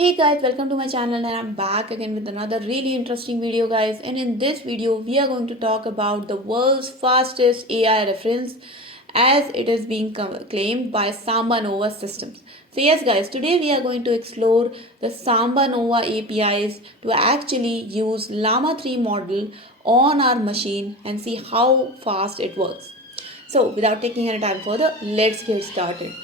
Hey guys, welcome to my channel and I'm back again with another really interesting video guys, and in this video we are going to talk about the world's fastest AI reference as it is being claimed by SambaNova systems. So yes guys, today we are going to explore the SambaNova APIs to actually use Llama 3 model on our machine and see how fast it works. So without taking any time further, let's get started.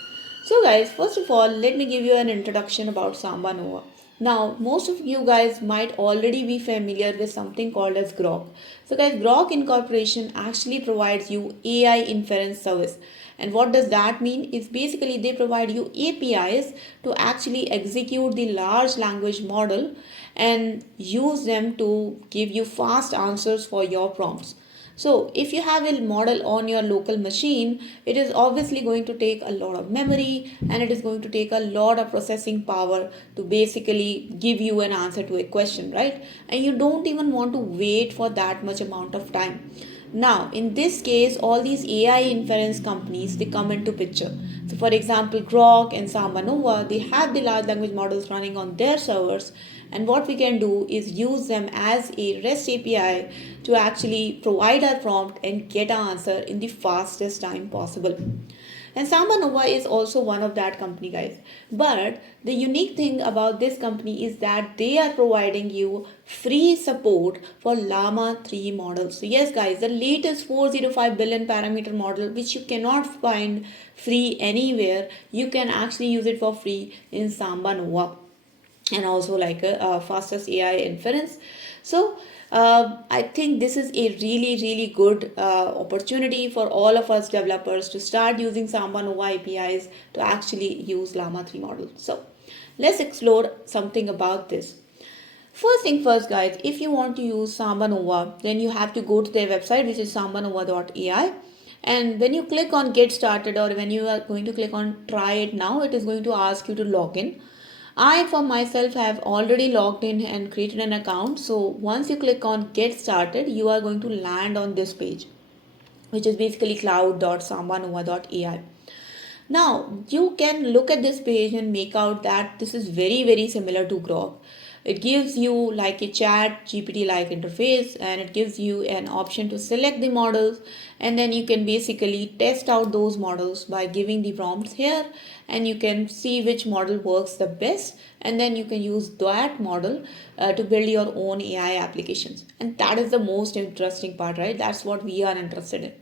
So guys, first of all, let me give you an introduction about SambaNova. Now, most of you guys might already be familiar with something called as groq. So guys, groq incorporation actually provides you AI inference service. And what does that mean? Is basically they provide you APIs to actually execute the large language model and use them to give you fast answers for your prompts. So if you have a model on your local machine, it is obviously going to take a lot of memory and it is going to take a lot of processing power to basically give you an answer to a question, right? And you don't even want to wait for that much amount of time. Now, in this case, all these AI inference companies, they come into picture. So for example, groq and SambaNova, they have the large language models running on their servers, and what we can do is use them as a REST API to actually provide our prompt and get an answer in the fastest time possible. And SambaNova is also one of that company guys. But the unique thing about this company is that they are providing you free support for Llama 3 models. So yes guys, the latest 405 billion parameter model which you cannot find free anywhere, you can actually use it for free in SambaNova, and also like a fastest AI inference. So I think this is a really good opportunity for all of us developers to start using SambaNova APIs to actually use Llama 3 model. So let's explore something about this. First thing first guys, if you want to use SambaNova, then you have to go to their website, which is sambanova.ai. And when you click on get started, or when you are going to click on try it now, it is going to ask you to log in. I for myself have already logged in and created an account. So once you click on get started, you are going to land on this page, which is basically cloud.sambanova.ai. Now you can look at this page and make out that this is very similar to groq. It gives you like a chat GPT like interface, and it gives you an option to select the models, and then you can basically test out those models by giving the prompts here, and you can see which model works the best, and then you can use that model to build your own AI applications. And that is the most interesting part, right? That's what we are interested in.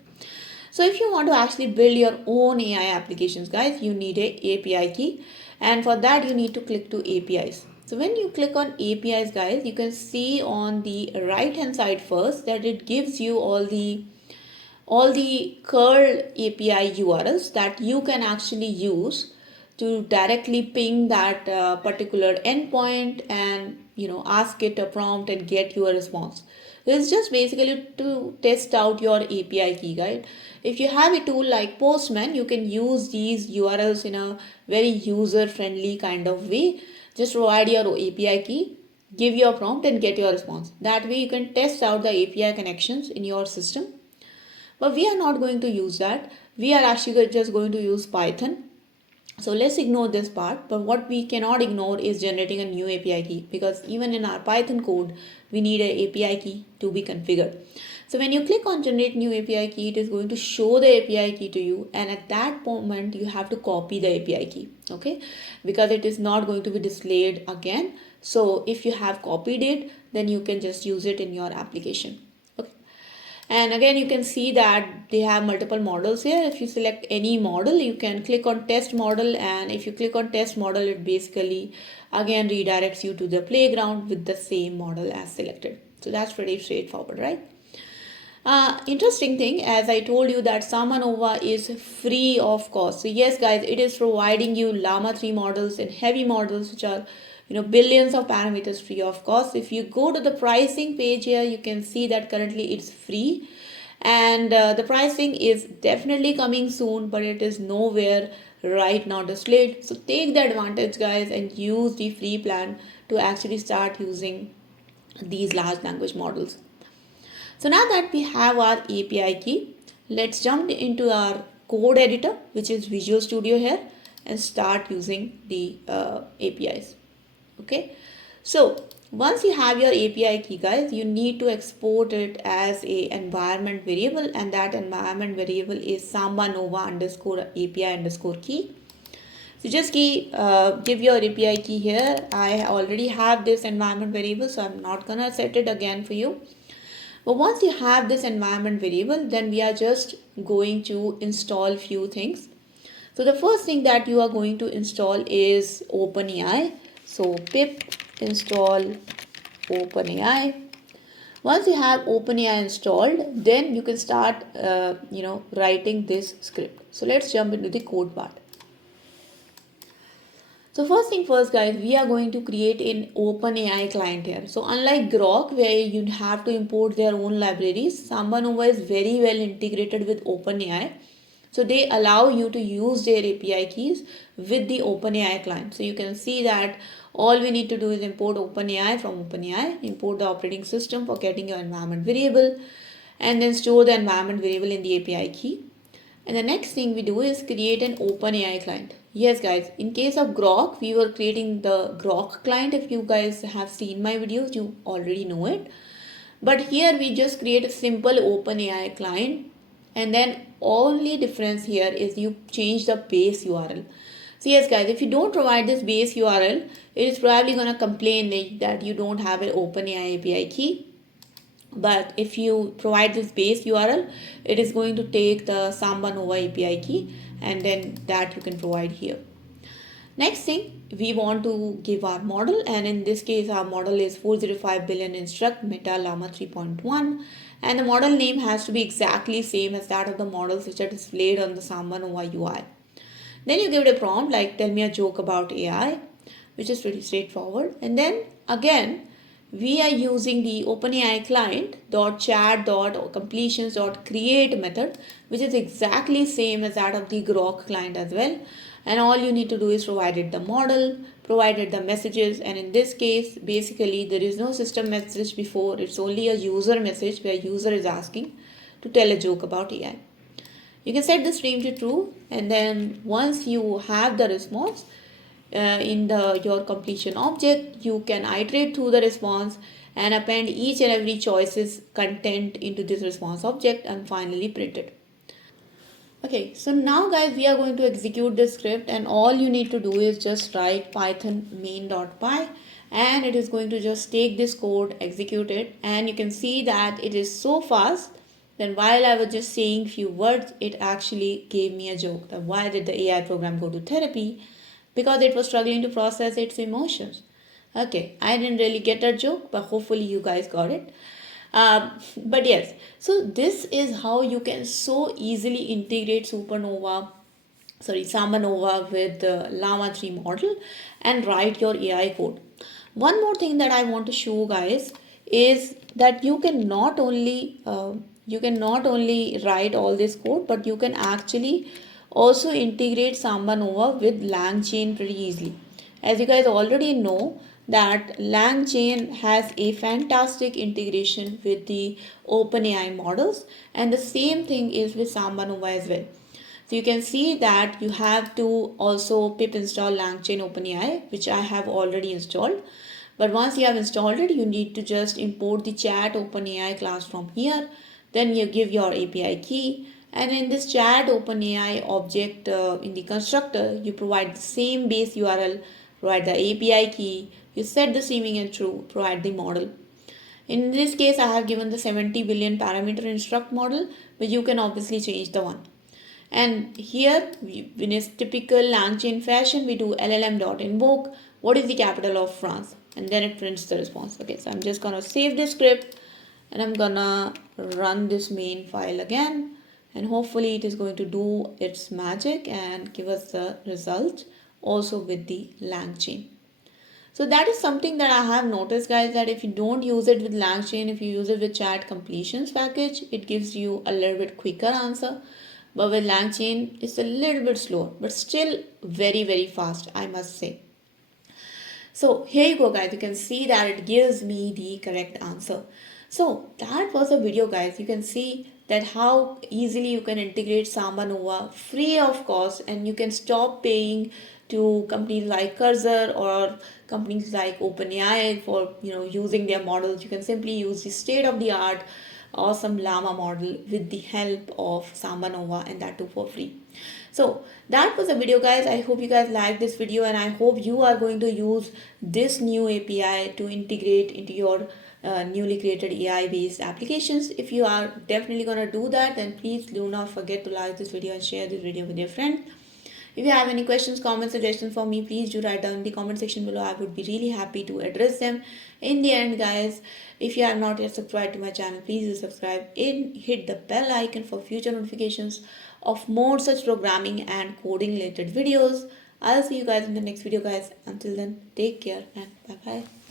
So if you want to actually build your own AI applications, guys, you need a API key. And for that, you need to click to APIs. So when you click on APIs, guys, you can see on the right hand side first that it gives you all the curl API URLs that you can actually use to directly ping that particular endpoint and ask it a prompt and get you a response. It's just basically to test out your API key, right? If you have a tool like Postman, you can use these URLs in a very user friendly kind of way. Just provide your API key, give your prompt and get your response. That way you can test out the API connections in your system. But we are not going to use that. We are actually just going to use Python. So let's ignore this part, but what we cannot ignore is generating a new API key, because even in our Python code, we need an API key to be configured. So when you click on generate new API key, it is going to show the API key to you, and at that moment you have to copy the API key, okay? Because it is not going to be displayed again. So if you have copied it, then you can just use it in your application. And again, you can see that they have multiple models here. If you select any model, you can click on test model, and if you click on test model, it basically again redirects you to the playground with the same model as selected. So that's pretty straightforward, right? Interesting thing, as I told you, that SambaNova is free of cost. So yes guys, it is providing you Llama 3 models and heavy models which are billions of parameters free of cost. If you go to the pricing page here, you can see that currently it's free, and the pricing is definitely coming soon, but it is nowhere right now displayed. So take the advantage guys and use the free plan to actually start using these large language models. So now that we have our API key, let's jump into our code editor, which is Visual Studio here, and start using the APIs. Okay, so once you have your API key, guys, you need to export it as a environment variable, and that environment variable is SambaNova underscore API underscore key. So just give your API key here. I already have this environment variable, so I'm not gonna set it again for you. But once you have this environment variable, then we are just going to install few things. So the first thing that you are going to install is OpenAI. So pip install OpenAI. Once you have OpenAI installed, then you can start writing this script. So let's jump into the code part. So first thing first, guys, we are going to create an OpenAI client here. So unlike groq, where you have to import their own libraries, SambaNova is very well integrated with OpenAI. So they allow you to use their API keys with the OpenAI client. So you can see that all we need to do is import OpenAI from OpenAI, import the operating system for getting your environment variable, and then store the environment variable in the API key. And the next thing we do is create an OpenAI client. Yes, guys, in case of groq, we were creating the groq client. If you guys have seen my videos, you already know it. But here we just create a simple OpenAI client, and then only difference here is you change the base URL. So yes, guys, if you don't provide this base URL, it is probably gonna complain that you don't have an OpenAI API key. But if you provide this base URL, it is going to take the SambaNova API key, and then that you can provide here. Next thing, we want to give our model, and in this case our model is 405 billion instruct meta Llama 3.1, and the model name has to be exactly same as that of the models which are displayed on the SambaNova UI. Then you give it a prompt like tell me a joke about AI, which is pretty straightforward. And then again, we are using the OpenAI client .chat.completions.create method, which is exactly same as that of the groq client as well. And all you need to do is provided the model, provided the messages, and in this case, basically there is no system message before, it's only a user message where user is asking to tell a joke about AI. You can set the stream to true, and then once you have the response in the your completion object, you can iterate through the response and append each and every choice's content into this response object and finally print it. Okay, so now guys, we are going to execute this script, and all you need to do is just write python main.py, and it is going to just take this code, execute it, and you can see that it is so fast. Then while I was just saying few words, it actually gave me a joke. That why did the AI program go to therapy? Because it was struggling to process its emotions. Okay, I didn't really get that joke, but hopefully you guys got it. But yes, so this is how you can so easily integrate SambaNova with the Llama 3 model and write your AI code. One more thing that I want to show guys is that you can not only write all this code, but you can actually also integrate SambaNova with Langchain pretty easily. As you guys already know, that Langchain has a fantastic integration with the OpenAI models, and the same thing is with SambaNova as well. So you can see that you have to also pip install Langchain OpenAI, which I have already installed. But once you have installed it, you need to just import the chat OpenAI class from here. Then you give your API key, and in this chat OpenAI object in the constructor, you provide the same base URL, provide the API key, you set the streaming and true, provide the model. In this case, I have given the 70 billion parameter instruct model, but you can obviously change the one. And here, in a typical Langchain fashion, we do llm.invoke, what is the capital of France? And then it prints the response. Okay, so I'm just gonna save this script, and I'm gonna run this main file again, and hopefully it is going to do its magic and give us the result also with the Langchain. So that is something that I have noticed guys, that if you don't use it with Langchain, if you use it with chat completions package, it gives you a little bit quicker answer. But with Langchain, it's a little bit slower, but still very fast, I must say. So here you go guys, you can see that it gives me the correct answer. So that was a video guys. You can see that how easily you can integrate SambaNova free of cost, and you can stop paying to companies like Cursor or companies like OpenAI for using their models. You can simply use the state of the art awesome Llama model with the help of SambaNova, and that too for free. So that was the video, guys. I hope you guys liked this video, and I hope you are going to use this new API to integrate into your newly created AI based applications. If you are definitely gonna do that, then please do not forget to like this video and share this video with your friend. If you have any questions, comments, suggestions for me, please do write down in the comment section below. I would be really happy to address them. In the end, guys, if you have not yet subscribed to my channel, please do subscribe and hit the bell icon for future notifications of more such programming and coding related videos. I'll see you guys in the next video, guys. Until then, take care and bye bye.